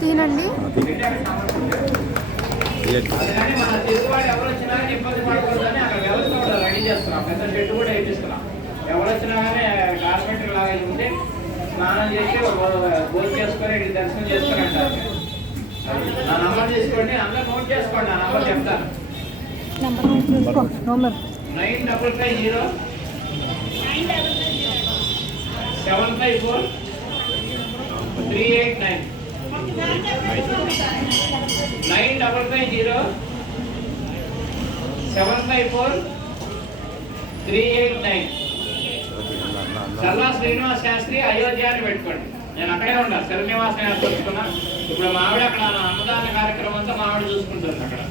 తినండి అది ఎవరు వచ్చినా కానీ ఇబ్బంది అక్కడ రెడీ చేస్తున్నాం పెద్ద కూడా కార్పెంటర్ లాగా ఉంటే స్నానం చేసి. భోజనం చేసుకొని ఇక్కడికి దర్శనం చేసుకొని అంటారు నా నంబర్ తీసుకోండి అందరూ నోట్ చేసుకోండి నా నంబర్ చెప్తాను nine double five zero seven five four three eight nine nine double five zero seven five four three eight nine Salla Srinivas Sastri Ayodhya అని పెట్టుకోండి. నేను అక్కడే ఉన్నా. శ్రీనివాస్ వస్తున్నా ఇప్పుడు మావిడ అక్కడ అన్నదాన కార్యక్రమం అంతా మావిడ చూసుకుంటుంది అక్కడ.